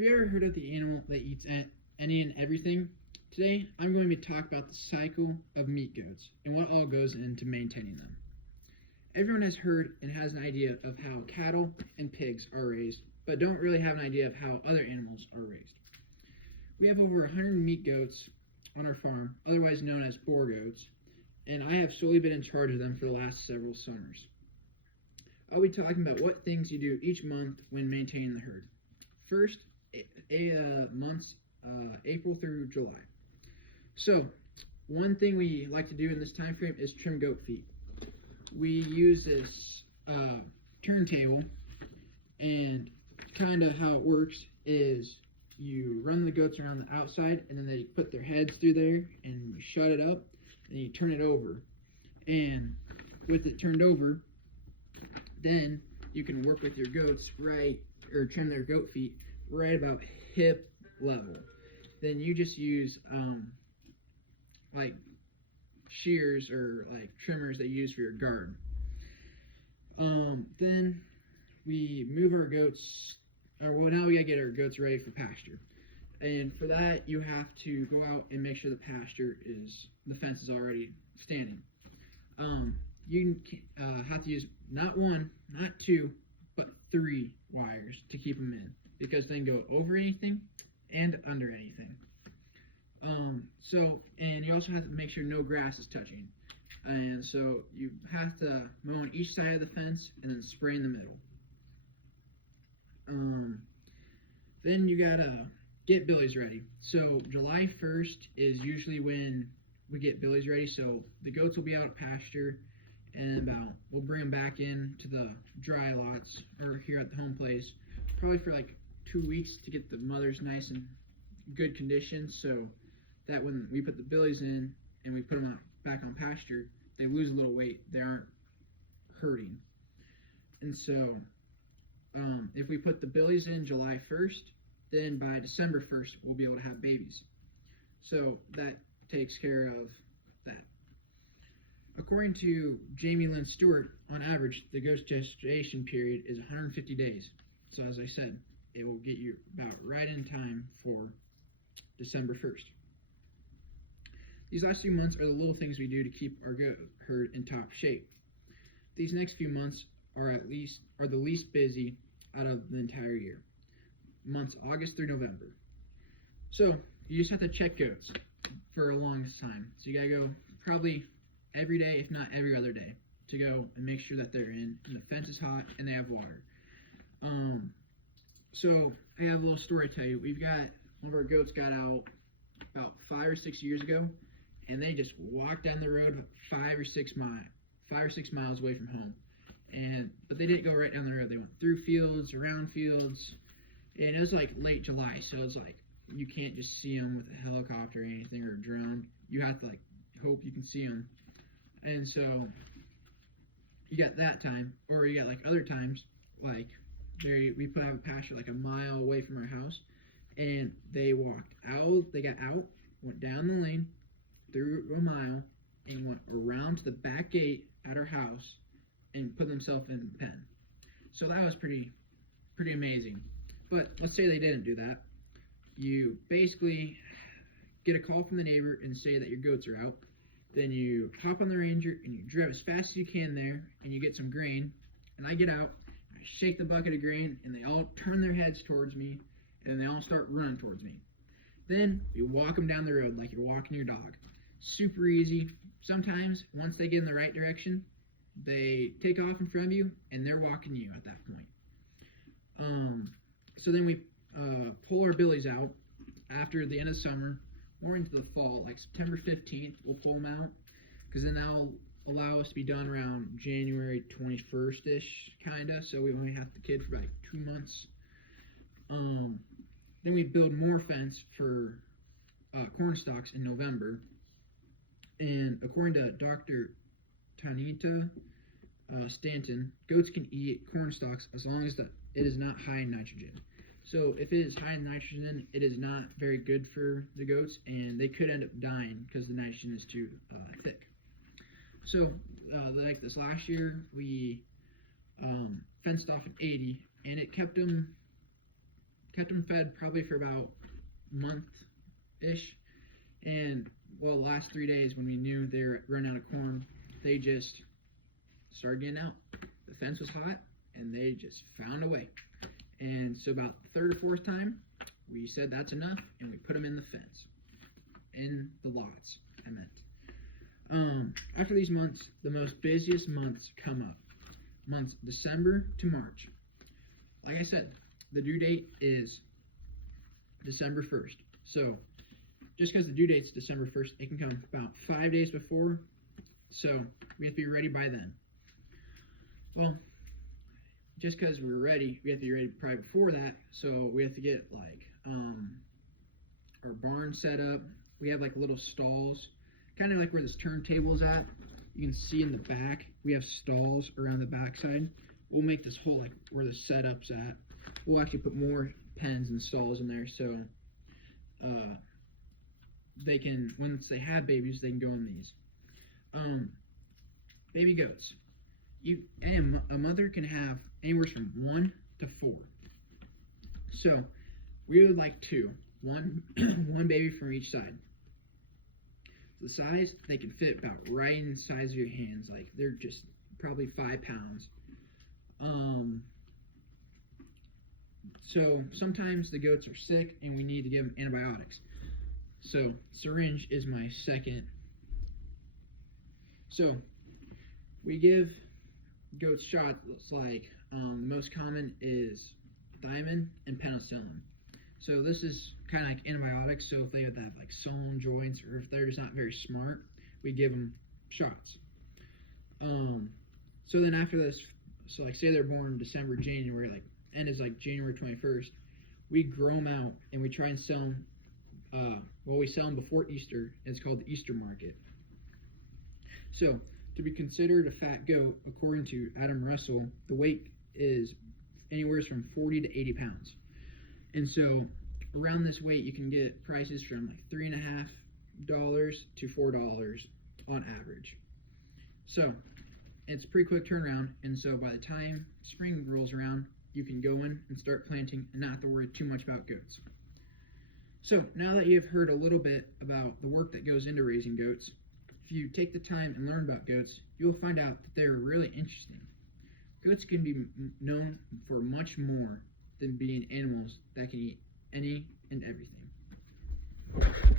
Have you ever heard of the animal that eats any and everything? Today, I'm going to talk about the cycle of meat goats and what all goes into maintaining them. Everyone has heard and has an idea of how cattle and pigs are raised, but don't really have an idea of how other animals are raised. We have over 100 meat goats on our farm, otherwise known as boar goats, and I have solely been in charge of them for the last several summers. I'll be talking about what things you do each month when maintaining the herd. First, months April through July. So, one thing we like to do in this time frame is trim goat feet. We use this turntable, and kind of how it works is you run the goats around the outside, and then they put their heads through there, and you shut it up, and you turn it over. And with it turned over, then you can work with your goats or trim their goat feet right about hip level. Then you just use like shears or like trimmers that you use for your guard. Then we move our goats, now we gotta get our goats ready for pasture. And for that, you have to go out and make sure the fence is already standing. You have to use not one, not two, but 3 wires to keep them in, because they can go over anything and under anything. And you also have to make sure no grass is touching. And so you have to mow on each side of the fence and then spray in the middle. Then you gotta get billies ready. So July 1st is usually when we get billies ready. So the goats will be out at pasture, and we'll bring them back in to the dry lots or here at the home place, probably for like 2 weeks to get the mothers nice and good condition, so that when we put the billies in and we put them back on pasture, they lose a little weight. They aren't hurting. And so if we put the billies in July 1st, then by December 1st, we'll be able to have babies. So that takes care of that. According to Jamie Lynn Stewart, on average, the goat's gestation period is 150 days. So as I said, it will get you about right in time for December 1st. These last few months are the little things we do to keep our goat herd in top shape. These next few months are the least busy out of the entire year. Months August through November. So you just have to check goats for a long time. So you gotta go probably every day, if not every other day, to go and make sure that they're in and the fence is hot and they have water. So I have a little story to tell you. One of our goats got out about 5 or 6 years ago, and they just walked down the road 5 or 6 miles away from home. But they didn't go right down the road. They went through fields, around fields, and it was like late July, so it's like you can't just see them with a helicopter or anything or a drone. You have to like hope you can see them. And so you got that time, or you got like other times, like we put out a pasture like a mile away from our house, and they got out, went down the lane, through a mile, and went around to the back gate at our house and put themselves in the pen. So that was pretty amazing. But let's say they didn't do that. You basically get a call from the neighbor and say that your goats are out. Then you hop on the Ranger and you drive as fast as you can there, and you get some grain. And I get out, I shake the bucket of grain, and they all turn their heads towards me, and they all start running towards me. Then you walk them down the road like you're walking your dog. Super easy. Sometimes, once they get in the right direction, they take off in front of you, and they're walking you at that point. So then we pull our billies out after the end of summer, more into the fall, like September 15th, we'll pull them out, because then that'll allow us to be done around January 21st-ish, kinda, so we only have the kid for like 2 months. Then we build more fence for corn stalks in November, and according to Dr. Tanita Stanton, goats can eat corn stalks as long as it is not high in nitrogen. So if it is high in nitrogen, it is not very good for the goats, and they could end up dying because the nitrogen is too thick. So like this last year, we fenced off an 80, and it kept them kept them fed probably for about a month-ish. And, well, the last 3 days when we knew they were running out of corn, they just started getting out. The fence was hot, and they just found a way. And so about the third or fourth time, we said that's enough, and we put them in the fence. In the lots, I meant. After these months, the most busiest months come up. Months December to March. Like I said, the due date is December 1st. So, just because the due date's December 1st, it can come about 5 days before. So, we have to be ready by then. Well, just because we're ready, we have to be ready probably before that. So, we have to get, like, our barn set up. We have, like, little stalls, kind of like where this turntable is at. You can see in the back, we have stalls around the backside. We'll make this whole, like, where the setup's at. We'll actually put more pens and stalls in there, so they can, once they have babies, they can go in these. Baby goats. A mother can have anywhere from 1 to 4. So, we would like 2. One baby from each side. The size, they can fit about right in the size of your hands. Like, they're just probably 5 pounds. So sometimes the goats are sick and we need to give them antibiotics. So syringe is my second. So we give goats shots like the most common is thiamine and penicillin. So this is kind of like antibiotics. So if they have like sewn joints or if they're just not very smart, we give them shots. So then after this, so like say they're born December, January, like end is like January 21st, we grow them out and we try and sell them. We sell them before Easter. It's called the Easter market. So to be considered a fat goat, according to Adam Russell, the weight is anywhere from 40 to 80 pounds. And so around this weight, you can get prices from like $3.50 to $4 on average. So it's a pretty quick turnaround. And so by the time spring rolls around, you can go in and start planting and not have to worry too much about goats. So now that you've heard a little bit about the work that goes into raising goats, if you take the time and learn about goats, you'll find out that they're really interesting. Goats can be known for much more than being animals that can eat any and everything.